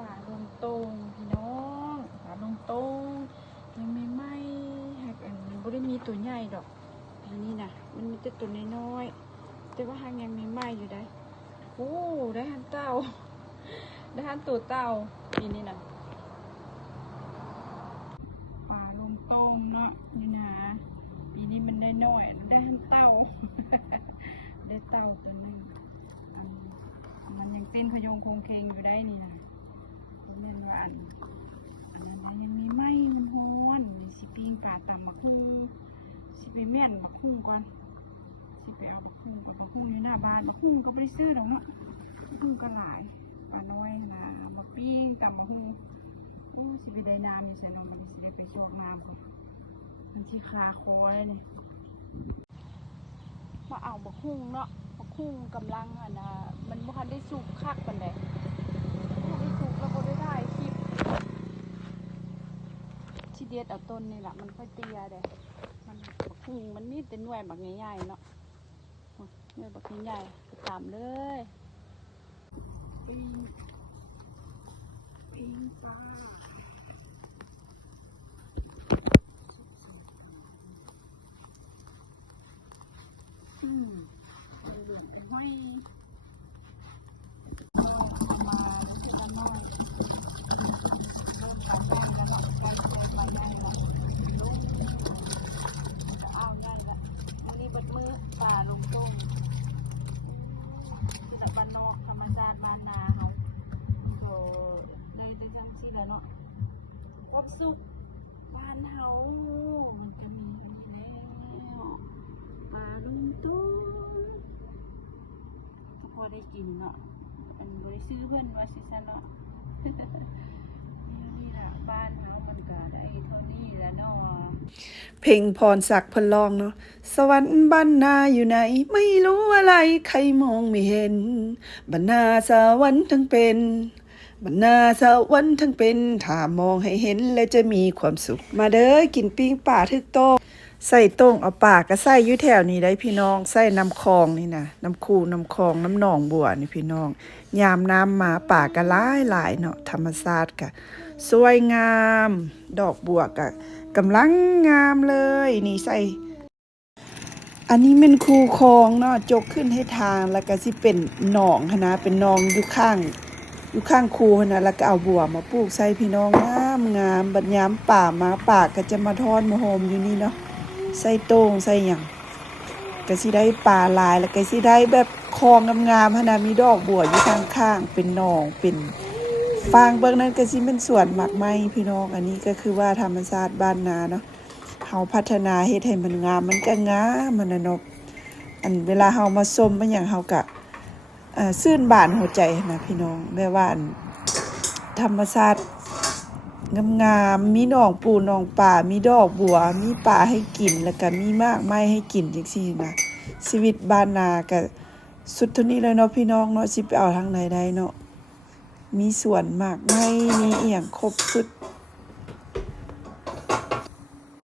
ป่าลงตรงพี่น้องป่าลงตรงยังไม่ไหม้หักอันมันไม่ได้มีตัวใหญ่ดอกอันนี้นะมันมีแต่ตัวน้อยๆแต่ว่าหักยังไม่ไหม้อยู่ได้โอ้ได้หันเต่าได้หันตัวเต่าปีนี้นะป่าลงตรงเนาะนี่นะปีนี้มันได้น้อยได้หันเต่า ได้เต่าตัวนึงมันยังเต้นพยงคงเคงอยู่ได้นี่นะเล่นว่าอันนั้นยังมีไม้มันฮ้อนสิปิ้งปลาตำมะคุ้งสิไปแม่นมะคุ้งก่อนสิไปเอามะคุ้งในหน้าบ้านมะคุ้งก็ไม่ได้ซื้อหรอกเนาะมะคุ้งก็หลายปลาน้อยนะมะปิ้งตำมะคุ้งสิไปได้น้ำนี่ฉันเอาสิไปโชว์น้ำมันที่คาคอยเลยมาเอามะคุ้งเนาะมะคุ้งกำลังอ่ะนะมันบ่ทันได้สุกคักปานใดได้สุกแล้วก็ได้คลิปชีเด็ดเอาต้นนี่แหละมันค่อยเตี้ยเด้มันบักหุ่งมันมีแต่หน่วยบักใหญ่ๆเนาะหน่วยบักใหญ่ๆตามเลยปิ้งปลาอยู่เป็นห้อยมาแล้วคือละน้อยป่าลงตรงคือบ้านนอกธรรมชาติบ้านนาเขาโอ้เลยได้จังสิแล้วเนาะครบสุขบ้านเฮามันก็มีอันนี้แล้วป่าลงตรงก็พอได้กินเนาะอันบริซื้อเพื่อนว่าสิซะเนาะนี่แหละบ้านเฮามันก็ได้เท่านี้แล้วเนาะเพลงพรศักดิ์เพิ่นร้องเนาะสวรรค์บ้านนาอยู่ไหนไม่รู้อะไรใครมองไม่เห็นบ้านนาสวรรค์ทั้งเป็นบ้านนาสวรรค์ทั้งเป็นถ้ามองให้เห็นแล้วจะมีความสุขมาเด้อกินปิ้งป่าทึกโต้งใส่โต้งเอาป่าก็ใส่อยู่แถวนี้ได้พี่น้องใส่น้ำคลองนี่นะน้ำคูน้ำคลองน้ำหนองบัวนี่พี่น้องยามน้ำมาป่าก็หลายเนาะธรรมชาติก็สวยงามดอกบัวก็กำลังงามเลยนี่ใส่อันนี้เป็นคูคลองเนาะจกขึ้นให้ทางแล้วก็สิเป็นหนองนะเป็นหนองอยู่ข้างคูนะแล้วก็เอาบัวมาปลูกใส่พี่น้องงามบัดยามป่ามาป่าก็จะมาทอนมาโฮมอยู่นี่เนาะใส่โต้งใส่หยังก็สิได้ป่าลายแล้วก็สิได้แบบคลองงามๆนะมีดอกบัวอยู่ข้างๆเป็นหนองเป็นฟางเบื้องนั้นก็สิเป็นสวนหมากไม้พี่น้องอันนี้ก็คือว่าธรรมชาติบ้านนาเนาะเฮาพัฒนาเฮ็ดให้มันงามมันก็งามมันน่ะเนาะอันเวลาเฮามาชมมันหยังเฮาก็ชื่นบานหัวใจนะพี่น้องแม่ว่าธรรมชาติงามๆมีหนองปูหนองป่ามีดอกบัวมีป่าให้กินแล้วก็มีมากไม้ให้กินจังซี่นะชีวิตบ้านนาก็สุดเท่านี้เลยเนาะพี่น้องเนาะสิไปเอาทางไหนได้เนาะมีสวนมากไม้มีอีหยังครบสุด